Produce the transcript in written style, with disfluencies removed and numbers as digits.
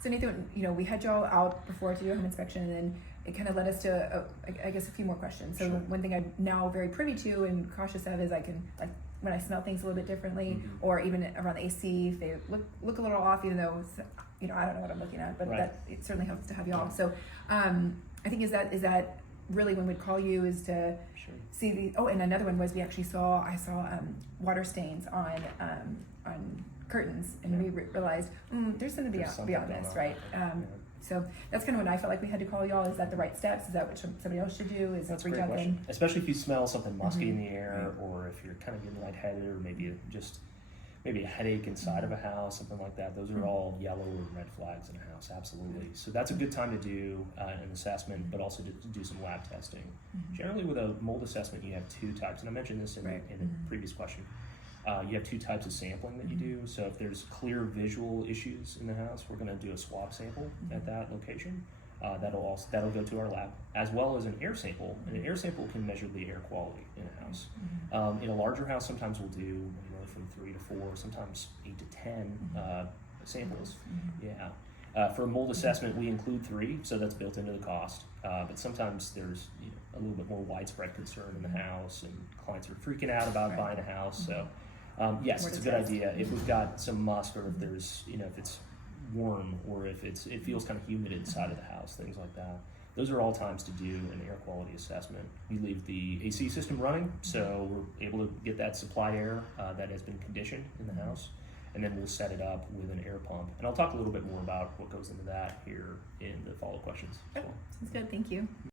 So Nathan, we had y'all out before to do a home inspection, and then it kind of led us to, I guess, a few more questions. So Sure. one thing I'm now very privy to and cautious of is I can, like, when I smell things a little bit differently, or even around the AC, if they look a little off, even though it's, I don't know what I'm looking at, but Right. that it certainly helps to have y'all. So I think is that really when we'd call you is to Sure. see the. Oh, and another one was I saw water stains on curtains, and Yeah. we realized there's something There's something beyond going this, on. right? Yeah. So that's kind of when I felt like we had to call y'all. Is that the right steps? Is that what somebody else should do? Is That's a reach great out question. then? Especially if you smell something musky in the air, Right. or if you're kind of getting lightheaded, or maybe a headache inside of a house, something like that. Those are all yellow or red flags in a house, absolutely. So that's a good time to do an assessment, but also to do some lab testing. Generally, with a mold assessment, you have two types, and I mentioned this in a previous question. You have two types of sampling that you do. So if there's clear visual issues in the house, we're going to do a swab sample at that location. That'll go to our lab, as well as an air sample. And an air sample can measure the air quality in a house. In a larger house, sometimes we'll do from 3 to 4, sometimes 8 to 10 samples. Yeah. For a mold assessment, we include 3, so that's built into the cost. But sometimes there's a little bit more widespread concern in the house, and clients are freaking out about buying a house. So yes, it's a good idea. If we've got some musk, or if there's if it's warm, or if it feels kind of humid inside of the house, things like that. Those are all times to do an air quality assessment. We leave the AC system running, so we're able to get that supply air that has been conditioned in the house, and then we'll set it up with an air pump. And I'll talk a little bit more about what goes into that here in the follow questions. Sounds good. Thank you.